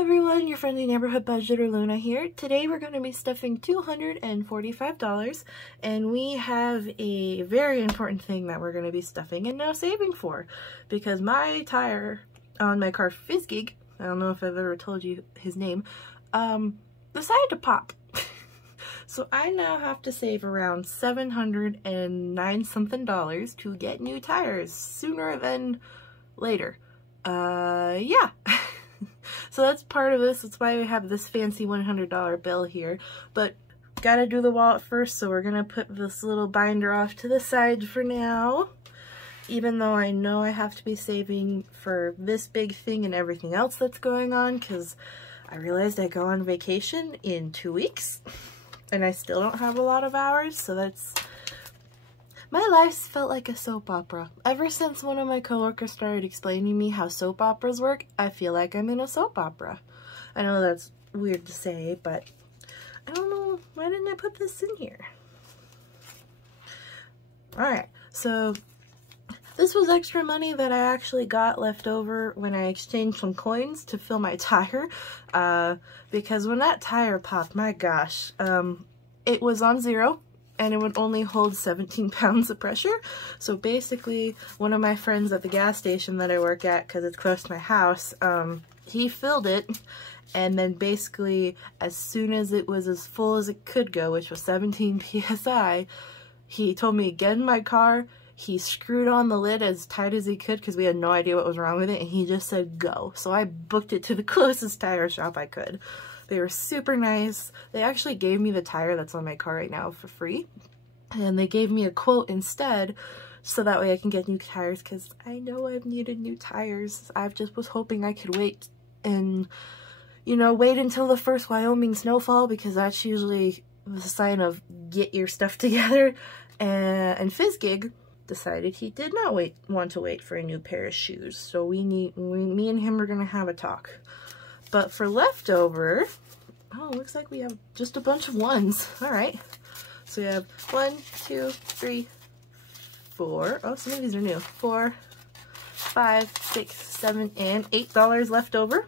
everyone, your friendly neighborhood budgeter Luna here. Today we're going to be stuffing $245 and we have a very important thing that we're going to be stuffing and now saving for, because my tire on my car Fizzgig, I don't know if I've ever told you his name, decided to pop. So I now have to save around $709 something to get new tires sooner than later. Yeah. So that's part of this. That's why we have this fancy $100 bill here. But gotta do the wallet first, so we're gonna put this little binder off to the side for now. Even though I know I have to be saving for this big thing and everything else that's going on, because I realized I go on vacation in 2 weeks. And I still don't have a lot of hours, so that's... My life's felt like a soap opera. Ever since one of my coworkers started explaining to me how soap operas work, I feel like I'm in a soap opera. I know that's weird to say, but I don't know, why didn't I put this in here? Alright, so this was extra money that I actually got left over when I exchanged some coins to fill my tire, because when that tire popped, my gosh, it was on 0. And it would only hold 17 pounds of pressure. So basically, one of my friends at the gas station that I work at, because it's close to my house, he filled it, and then basically, as soon as it was as full as it could go, which was 17 psi, he told me to get in my car, he screwed on the lid as tight as he could, because we had no idea what was wrong with it, and he just said go. So I booked it to the closest tire shop I could. They were super nice. They actually gave me the tire that's on my car right now for free. And they gave me a quote instead, so that way I can get new tires, because I know I've needed new tires. I just was hoping I could wait and, you know, wait until the first Wyoming snowfall, because that's usually the sign of get your stuff together. And Fizzgig decided he did not want to wait for a new pair of shoes. So me and him are gonna have a talk. But for leftover, oh, looks like we have just a bunch of ones. All right. So we have 1, 2, 3, 4. Oh, some of these are new. 4, 5, 6, 7, and $8 left over.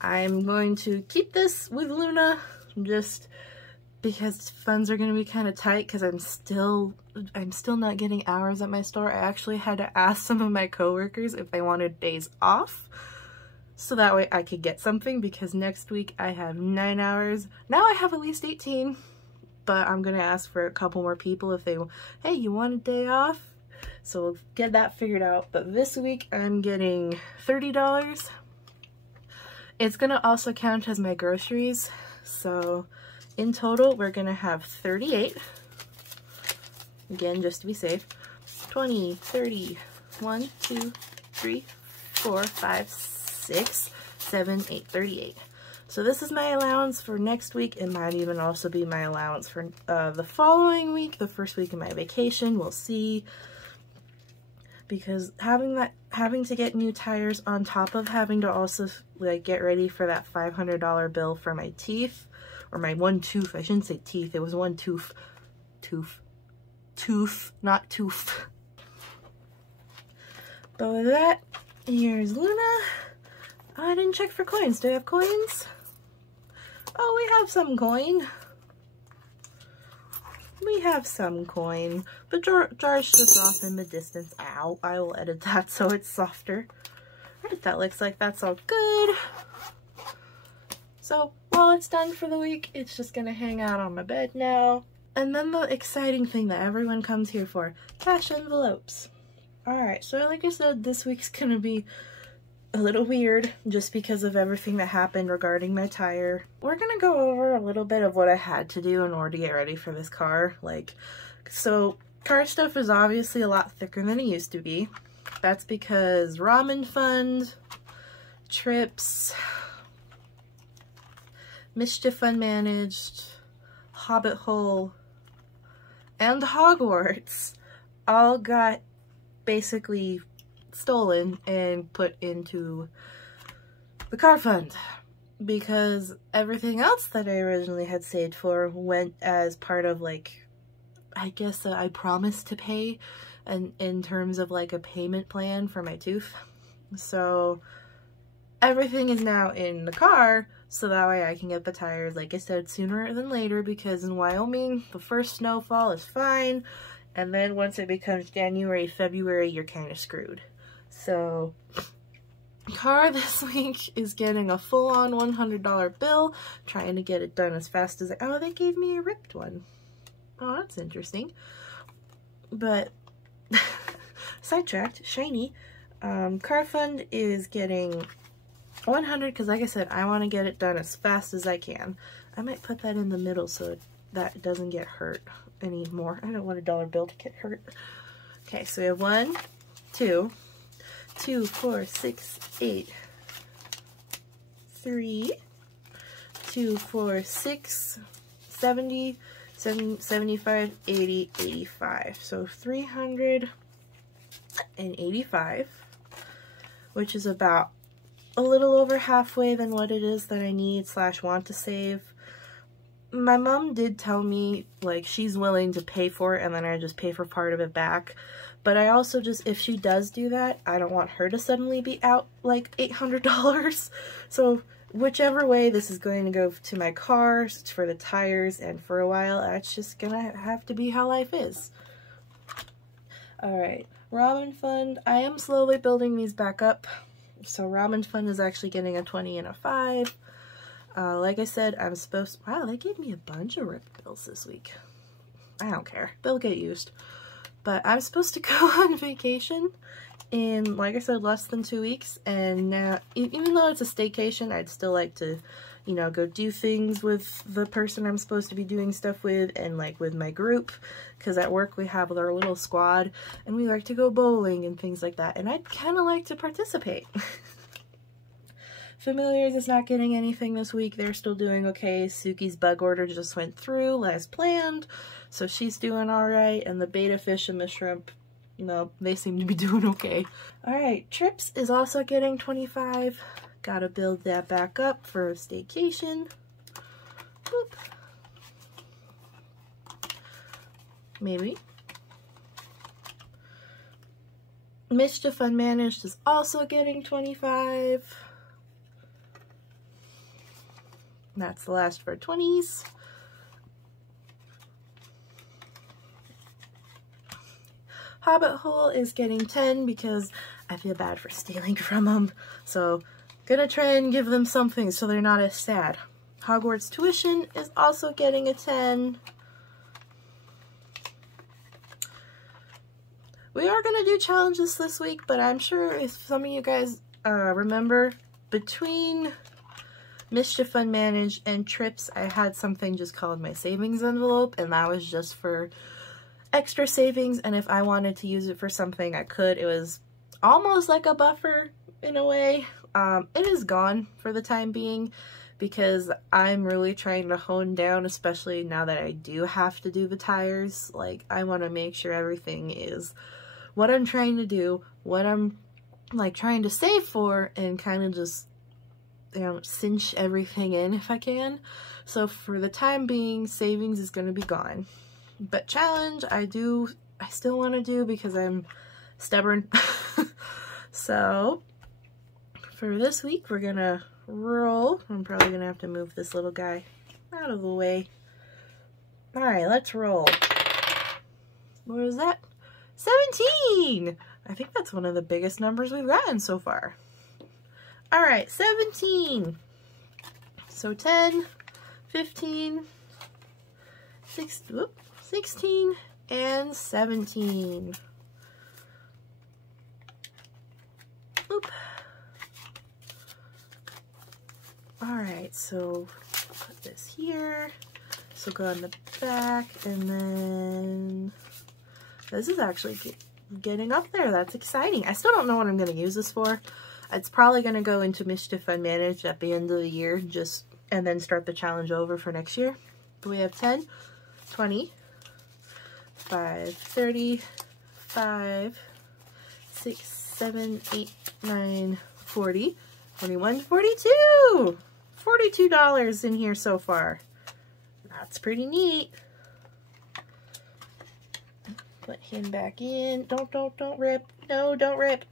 I'm going to keep this with Luna just because funds are going to be kind of tight, because I'm still not getting hours at my store. I actually had to ask some of my coworkers if they wanted days off, so that way I could get something, because next week I have 9 hours. Now I have at least 18, but I'm going to ask for a couple more people if they, hey, you want a day off? So we'll get that figured out. But this week I'm getting $30. It's going to also count as my groceries. So in total, we're going to have 38. Again, just to be safe. 20, 30, 1, 2, 3, 4, 5, 6, 7, 8, 38. So this is my allowance for next week. It might even also be my allowance for the following week, the first week of my vacation. We'll see. Because having to get new tires on top of having to also like get ready for that $500 bill for my teeth, or my one tooth. I shouldn't say teeth. It was one tooth. Tooth, not tooth. But with that, here's Luna. I didn't check for coins. Do I have coins? Oh, we have some coin. We have some coin. But Jar's just off in the distance. Ow. I will edit that so it's softer. Alright, that looks like that's all good. So, while it's done for the week, it's just gonna hang out on my bed now. And then the exciting thing that everyone comes here for, cash envelopes. Alright, so like I said, this week's gonna be a little weird just because of everything that happened regarding my tire. We're gonna go over a little bit of what I had to do in order to get ready for this car. So car stuff is obviously a lot thicker than it used to be. That's because ramen fund, trips, mischief unmanaged, Hobbit hole, and Hogwarts all got basically stolen and put into the car fund, because everything else that I originally had saved for went as part of, like, I guess I promised to pay, and in terms of like a payment plan for my tooth. So everything is now in the car, so that way I can get the tires, like I said, sooner than later, because in Wyoming, the first snowfall is fine, and then once it becomes January, February, you're kind of screwed. So, car this week is getting a full-on $100 bill, trying to get it done as fast as oh, they gave me a ripped one. Oh, that's interesting. But, sidetracked, shiny. Car fund is getting 100 because, like I said, I want to get it done as fast as I can. I might put that in the middle so that it doesn't get hurt anymore. I don't want a dollar bill to get hurt. Okay, so we have 1, 2, 2, 4, 6, 8, 3, 2, 4, 6, 70, 75, 80, 85. So 385, which is about a little over halfway than what it is that I need / want to save. My mom did tell me, like, she's willing to pay for it and then I just pay for part of it back. But I also just, if she does do that, I don't want her to suddenly be out like $800. So whichever way, this is going to go to my car, for the tires, and for a while, that's just gonna have to be how life is. Alright, Ramen Fund. I am slowly building these back up. So Ramen Fund is actually getting a 20 and a 5. Like I said, I'm supposed to, wow, they gave me a bunch of ripped bills this week. I don't care. They'll get used. But I'm supposed to go on vacation in, like I said, less than 2 weeks. And now, even though it's a staycation, I'd still like to, you know, go do things with the person I'm supposed to be doing stuff with and, like, with my group. Because at work we have our little squad and we like to go bowling and things like that. And I'd kind of like to participate. Familiars is not getting anything this week. They're still doing okay. Suki's bug order just went through as planned, so she's doing alright. And the betta fish and the shrimp, no, they seem to be doing okay. Alright, Trips is also getting 25. Gotta build that back up for a staycation. Boop. Maybe. Mischief Unmanaged is also getting 25. That's the last for 20s. Hobbit Hole is getting 10 because I feel bad for stealing from them. So, gonna try and give them something so they're not as sad. Hogwarts Tuition is also getting a 10. We are gonna do challenges this week, but I'm sure if some of you guys remember, between Mischief Unmanaged and Trips, I had something just called my savings envelope, and that was just for extra savings, and if I wanted to use it for something, I could. It was almost like a buffer in a way. It is gone for the time being because I'm really trying to hone down, especially now that I do have to do the tires. Like, I want to make sure everything is what I'm trying to do, what I'm, like, trying to save for, and kind of just, you know, cinch everything in if I can. So for the time being, savings is going to be gone. But challenge, I still want to do because I'm stubborn. So for this week, we're going to roll. I'm probably going to have to move this little guy out of the way. Alright, let's roll. What was that? 17! I think that's one of the biggest numbers we've gotten so far. Alright, 17. So 10, 15, 16, and 17. Oop. Alright, so put this here. So go on the back, and then this is actually getting up there. That's exciting. I still don't know what I'm going to use this for. It's probably going to go into Mischief Unmanaged at the end of the year, and then start the challenge over for next year. But we have 10, 20, 5, 30, 5, 6, 7, 8, 9, 40, 41, 42! $42 in here so far. That's pretty neat. Put him back in. Don't rip. No, don't rip.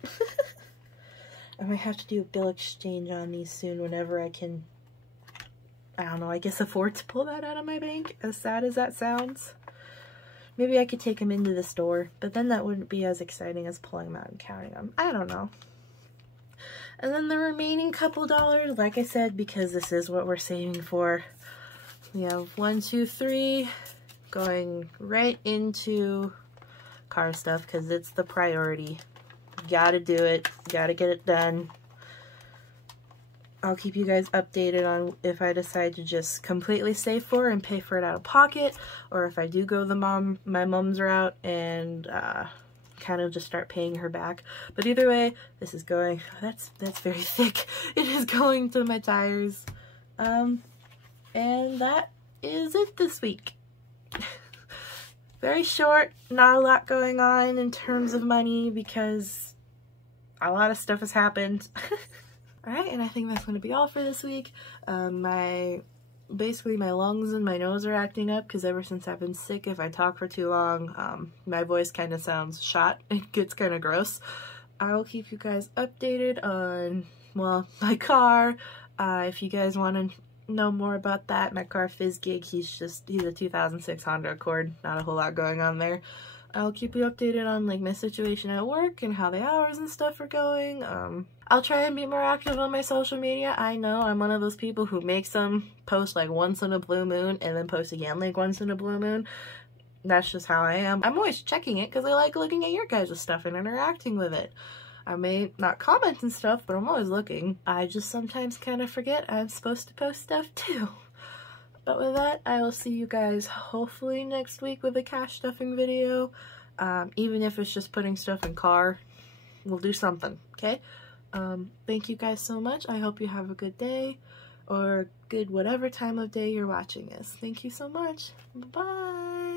I might have to do a bill exchange on these soon whenever I can, I don't know, I guess afford to pull that out of my bank, as sad as that sounds. Maybe I could take them into the store, but then that wouldn't be as exciting as pulling them out and counting them. I don't know. And then the remaining couple dollars, like I said, because this is what we're saving for, we have 1, 2, 3 going right into car stuff because it's the priority. Gotta do it. Gotta get it done. I'll keep you guys updated on if I decide to just completely save for and pay for it out of pocket, or if I do go my mom's route and kind of just start paying her back. But either way, this is going, that's very thick. It is going to my tires. And that is it this week. Very short, not a lot going on in terms of money because a lot of stuff has happened. Alright, and I think that's going to be all for this week. Basically my lungs and my nose are acting up because ever since I've been sick, if I talk for too long, my voice kind of sounds shot. It gets kind of gross. I will keep you guys updated on, well, my car. If you guys want to know more about that, my car fizz gig, he's a 2006 Honda Accord. Not a whole lot going on there. I'll keep you updated on like my situation at work and how the hours and stuff are going. I'll try and be more active on my social media. I know I'm one of those people who makes them post like once in a blue moon and then post again like once in a blue moon. That's just how I am. I'm always checking it because I like looking at your guys' stuff and interacting with it. I may not comment and stuff, but I'm always looking. I just sometimes kind of forget I'm supposed to post stuff too. But with that, I will see you guys hopefully next week with a cash stuffing video. Even if it's just putting stuff in car, we'll do something, okay? Thank you guys so much. I hope you have a good day, or good whatever time of day you're watching this. Thank you so much. Bye-bye.